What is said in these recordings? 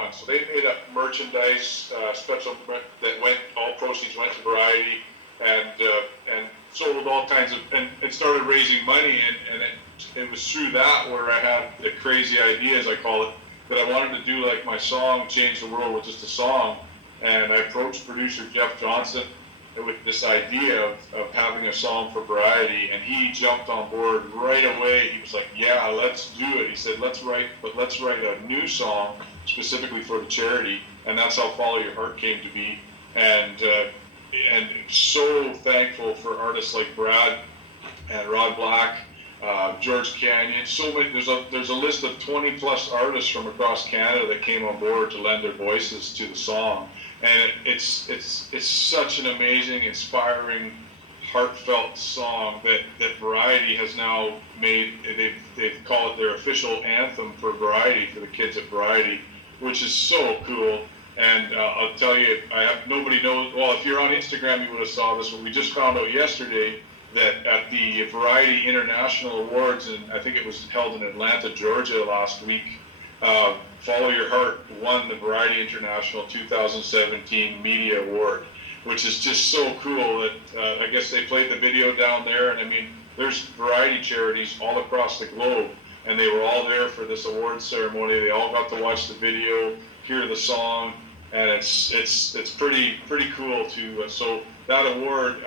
So they made up merchandise, special that went, all proceeds went to Variety, and sold all kinds of, and started raising money, and it was through that where I had the crazy idea, as I call it, that I wanted to do like my song, Change the World with just a song, and I approached producer Jeff Johnson with this idea of having a song for Variety, and he jumped on board right away. He was like, yeah, let's do it. He said, let's write a new song specifically for the charity, and that's how Follow Your Heart came to be. And so thankful for artists like Brad and Rod Black, George Canyon. So many. There's a list of 20 plus artists from across Canada that came on board to lend their voices to the song, and it's such an amazing, inspiring, heartfelt song that Variety has now made. They call it their official anthem for Variety, for the kids at Variety, which is so cool. And I'll tell you, nobody knows. Well, if you're on Instagram, you would have saw this. But we just found out yesterday that at the Variety International Awards, and I think it was held in Atlanta, Georgia last week, Follow Your Heart won the Variety International 2017 Media Award, which is just so cool that I guess they played the video down there, and I mean, there's Variety charities all across the globe, and they were all there for this award ceremony. They all got to watch the video, hear the song, and it's pretty cool to. So that award,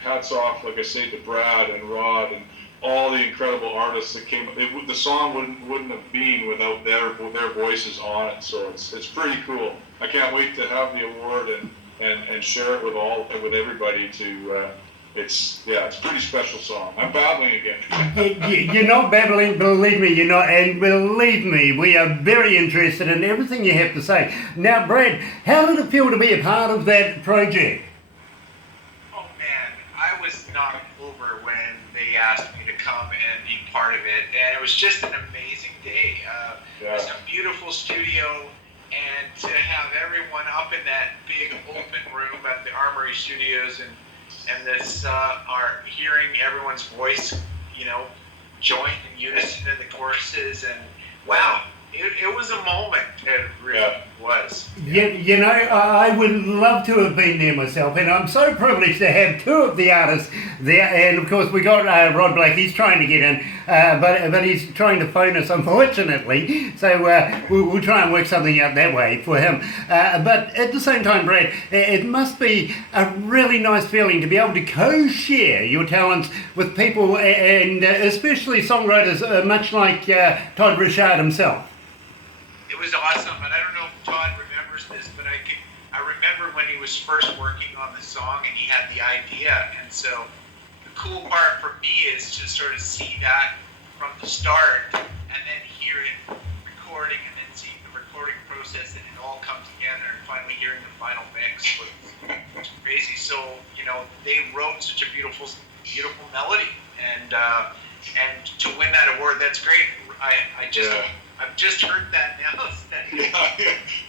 hats off, like I say, to Brad and Rod and all the incredible artists that came. The song wouldn't have been without their voices on it. So it's pretty cool. I can't wait to have the award and share it with everybody. It's a pretty special song. I'm babbling again. You're not babbling, believe me, you're not, and believe me, we are very interested in everything you have to say. Now, Brad, how did it feel to be a part of that project? Oh man, I was knocked over when they asked me to come and be part of it, and it was just an amazing day. It was a beautiful studio, and to have everyone up in that big open room at the Armory Studios and this are hearing everyone's voice, join in unison in the choruses, and wow, it was a moment. It really was. I would love to have been there myself, and I'm so privileged to have two of the artists there. And of course, we got Rod Black. He's trying to get in, but he's trying to phone us, unfortunately. So we'll try and work something out that way for him. But at the same time, Brad, it must be a really nice feeling to be able to co-share your talents with people, and especially songwriters much like Todd Richard himself. It was awesome, and I don't know if Todd remembers this, but I remember when he was first working on the song and he had the idea, and so the cool part for me is to sort of see that from the start and then hear it recording and then see the recording process and it all come together and finally hearing the final mix was crazy. So, they wrote such a beautiful melody, and to win that award, that's great. I've just heard that now.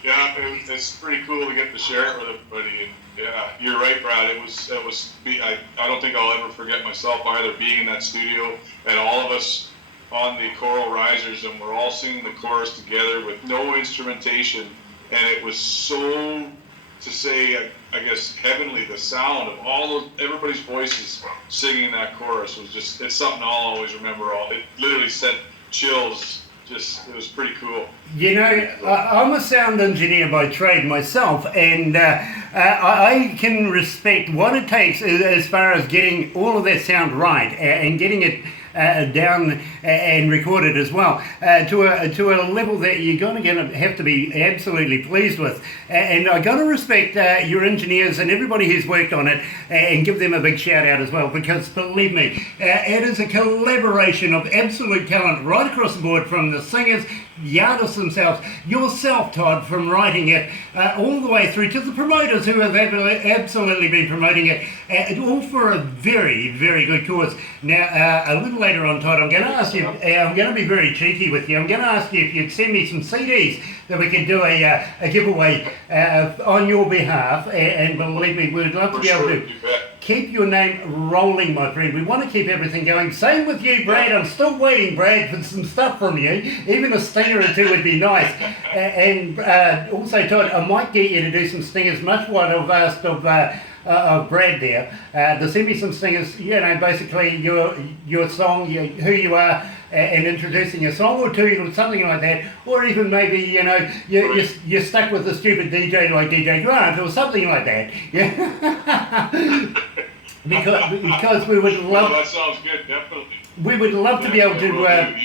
It's pretty cool to get to share it with everybody. And yeah, you're right, Brad. It was. I don't think I'll ever forget myself either, being in that studio and all of us on the choral risers, and we're all singing the chorus together with no instrumentation, and it was so, to say, I guess, heavenly. The sound of everybody's voices singing that chorus was it's something I'll always remember. It literally sent chills. It was pretty cool. I'm a sound engineer by trade myself, and I can respect what it takes as far as getting all of that sound right and getting it down and recorded as well to a level that you're going to have to be absolutely pleased with. And I got to respect your engineers and everybody who's worked on it and give them a big shout out as well, because believe me, it is a collaboration of absolute talent right across the board, from the singers, the artists themselves, yourself, Todd, from writing it, all the way through to the promoters who have absolutely been promoting it, all for a very, very good cause. Now, a little later on, Todd, I'm going to ask you, I'm going to be very cheeky with you, I'm going to ask you if you'd send me some CDs that we could do a giveaway on your behalf, and believe me, we'd love to be able to. keep your name rolling, my friend. We want to keep everything going. Same with you, Brad. I'm still waiting, Brad, for some stuff from you. Even a stinger or two would be nice. And also, Todd, I might get you to do some stingers, much what I've asked of Brad there, to send me some stingers, basically your song, who you are, and introducing a song or two, or something like that, or even maybe, you're stuck with a stupid DJ like DJ Grant, or something like that. Yeah. because we would love... that sounds good, definitely. We would love to be able to...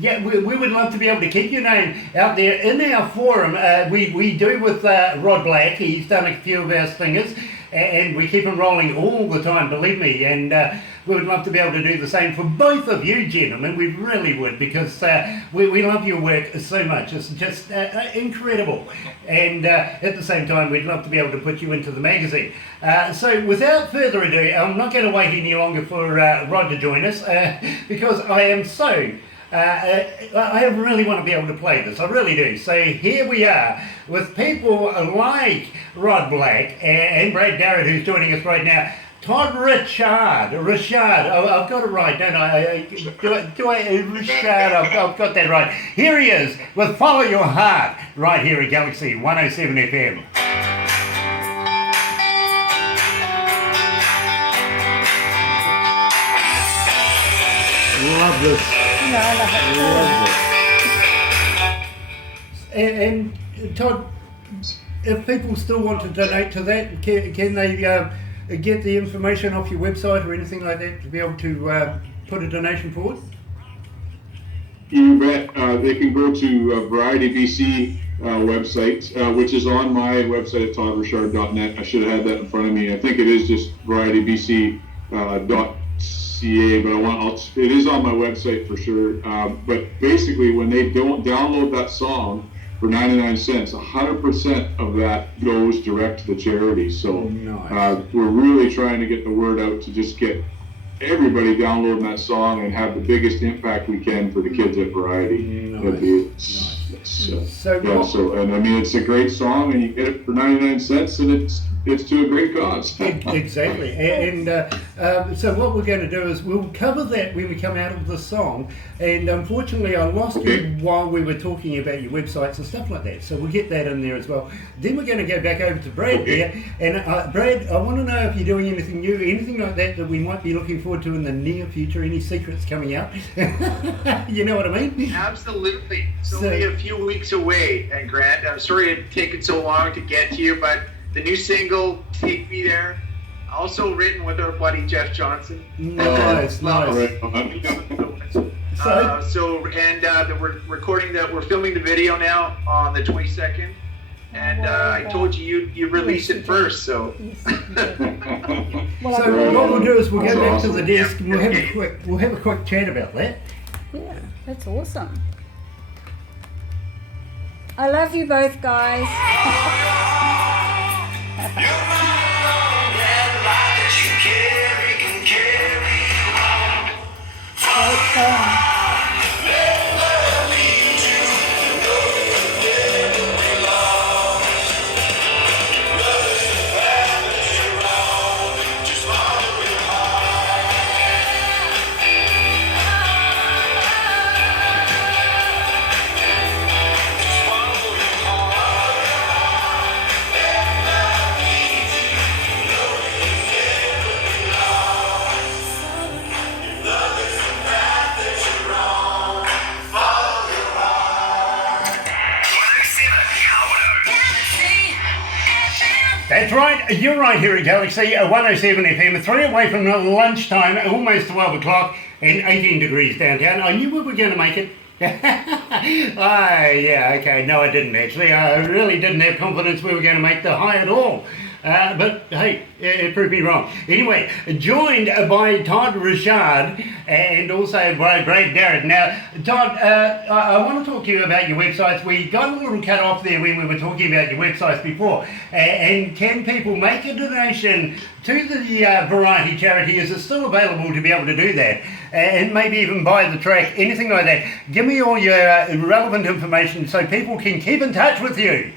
we would love to be able to keep your name out there in our forum. We do with Rod Black. He's done a few of our stingers, and we keep them rolling all the time, believe me. And we would love to be able to do the same for both of you, gentlemen. We really would, because we love your work so much. It's just incredible. And at the same time, we'd love to be able to put you into the magazine. So without further ado, I'm not going to wait any longer for Rod to join us, because I am so... I really want to be able to play this, I really do. So here we are with people like Rod Black and Brad Darrid, who's joining us right now. Todd Richard, I've got it right, don't I? Richard, I've got that right. Here he is with Follow Your Heart, right here at Galaxy 107 FM. Love this. No, I love it. And Todd, if people still want to donate to that, can they get the information off your website or anything like that to be able to put a donation forward? You bet. They can go to Variety BC website, which is on my website at toddrichard.net. I should have had that in front of me. I think it is just varietybc.ca, but it is on my website for sure. But basically, when they don't download that song for 99 cents, 100% of that goes direct to the charity. So nice. We're really trying to get the word out to just get everybody downloading that song and have the biggest impact we can for the kids at Variety. Nice. And I mean, it's a great song, and you get it for 99 cents, and it's to a great cause. Exactly. And so what we're going to do is we'll cover that when we come out of the song. And unfortunately, I lost you while we were talking about your websites and stuff like that. So we'll get that in there as well. Then we're going to go back over to Brad there. And Brad, I want to know if you're doing anything new, anything like that we might be looking forward to in the near future. Any secrets coming out? You know what I mean? Absolutely. It's only a few weeks away. And Grant, I'm sorry it's taken so long to get to you, but the new single, Take Me There, also written with our buddy Jeff Johnson. Nice. We're recording that. We're filming the video now on the 22nd, and I told you release it first. So. So what we'll do is we'll go back to the desk and we'll have a quick chat about that. Yeah, that's awesome. I love you both, guys. That's right, you're right here at Galaxy 107 FM, 3 away from lunchtime, almost 12 o'clock, and 18 degrees downtown. I knew we were going to make it. Yeah, okay, no I didn't actually. I really didn't have confidence we were going to make the high at all. But hey, it proved me wrong. Anyway, joined by Todd Richard and also by Brad Darrid. Now, Todd, I want to talk to you about your websites. We got a little cut off there when we were talking about your websites before. And can people make a donation to the Variety charity? Is it still available to be able to do that? And maybe even buy the track, anything like that. Give me all your relevant information so people can keep in touch with you.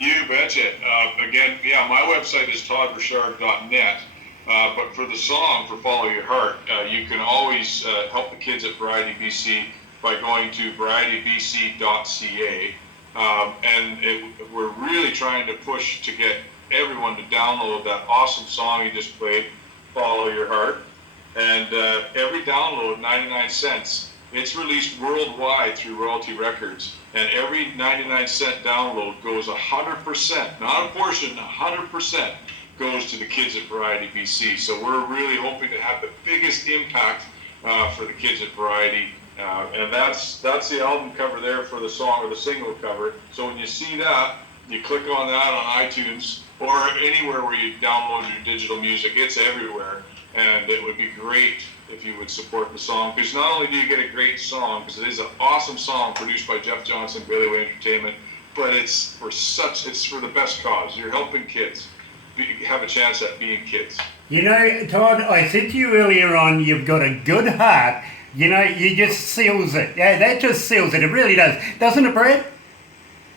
You betcha. Again, yeah, my website is toddrichard.net. But for the song, for Follow Your Heart, you can always help the kids at Variety BC by going to varietybc.ca. We're really trying to push to get everyone to download that awesome song you just played, Follow Your Heart. And every download, 99 cents. It's released worldwide through Royalty Records. And every 99-cent download goes 100%, not a portion, 100% goes to the kids at Variety BC. So we're really hoping to have the biggest impact for the kids at Variety. And that's the album cover there for the song, or the single cover. So when you see that, you click on that on iTunes or anywhere where you download your digital music. It's everywhere. And it would be great if you would support the song, because not only do you get a great song, because it is an awesome song produced by Jeff Johnson, Bailey Way Entertainment, but it's for the best cause. You're helping kids have a chance at being kids. You know, Todd, I said to you earlier on, you've got a good heart. You know, you just seals it. Yeah, that just seals it. It really does. Doesn't it, Brett?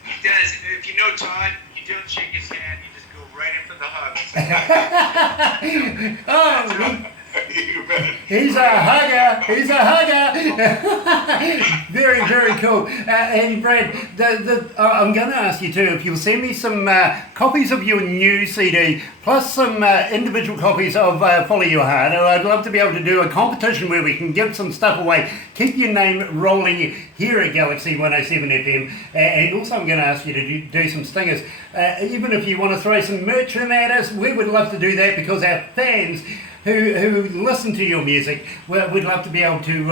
It does. If you know Todd, you don't shake his hand. You just go right in for the hug. Oh, You bet. he's a hugger. He's a hugger. Very, very cool. And Brad, I'm going to ask you too, if you'll send me some copies of your new CD, plus some individual copies of Follow Your Heart. I'd love to be able to do a competition where we can give some stuff away. Keep your name rolling here at Galaxy 107 FM. And also I'm going to ask you to do some stingers. Even if you want to throw some merchant at us, we would love to do that, because our fans who listen to your music, we'd love to be able to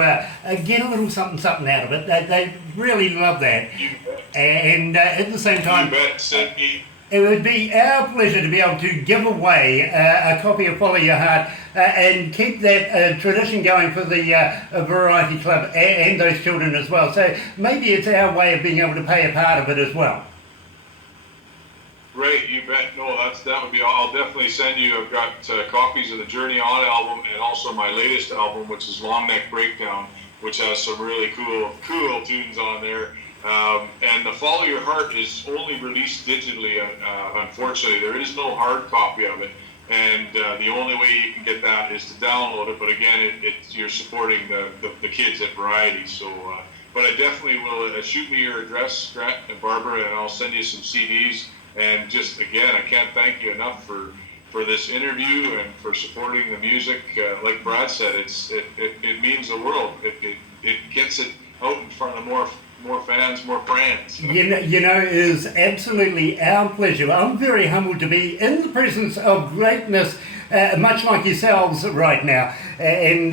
get a little something out of it. They really love that. You bet. And at the same time, You bet. Send me. it would be our pleasure to be able to give away a copy of Follow Your Heart and keep that tradition going for the Variety Club and those children as well. So maybe it's our way of being able to pay a part of it as well. Right, you bet. No, that would be. I'll definitely send you. I've got copies of the Journey On album and also my latest album, which is Long Neck Breakdown, which has some really cool tunes on there. And the Follow Your Heart is only released digitally. Unfortunately, there is no hard copy of it, and the only way you can get that is to download it. But again, you're supporting the kids at Variety. So, but I definitely will. Shoot me your address, Grant and Barbara, and I'll send you some CDs. And just again, I can't thank you enough for this interview and for supporting the music. Like Brad said, it means the world. It gets it out in front of more fans, more brands. You know, it is absolutely our pleasure. I'm very humbled to be in the presence of greatness, much like yourselves right now. And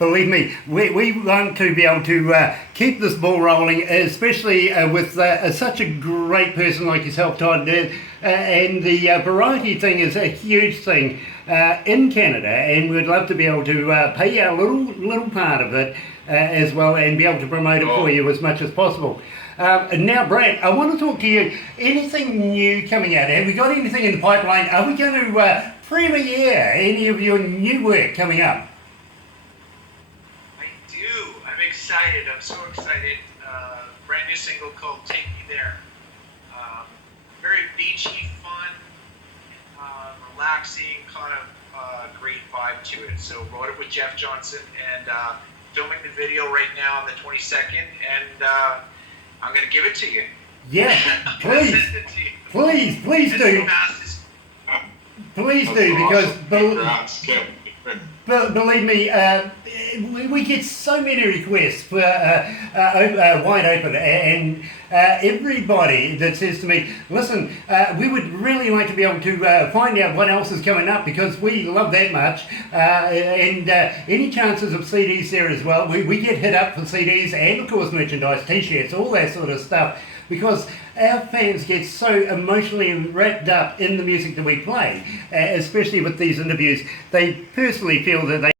believe me, we want to be able to keep this ball rolling, especially with such a great person like yourself, Todd. And the variety thing is a huge thing in Canada, and we'd love to be able to pay our little part of it as well, and be able to promote it for you as much as possible. Now, Brad, I want to talk to you. Anything new coming out? Have we got anything in the pipeline? Are we going to premiere any of your new work coming up? I do. I'm excited. I'm so excited. Brand new single called Take Me There. Very beachy, fun, relaxing, kind of great vibe to it. So wrote it with Jeff Johnson, and filming the video right now on the 22nd, and I'm going to give it to you. Yeah, please. Please do. Please do, because believe me, we get so many requests for Wide Open, and everybody that says to me, listen, we would really like to be able to find out what else is coming up, because we love that much, and any chances of CDs there as well. We get hit up for CDs and of course merchandise, t-shirts, all that sort of stuff, because our fans get so emotionally wrapped up in the music that we play, especially with these interviews. They personally feel that they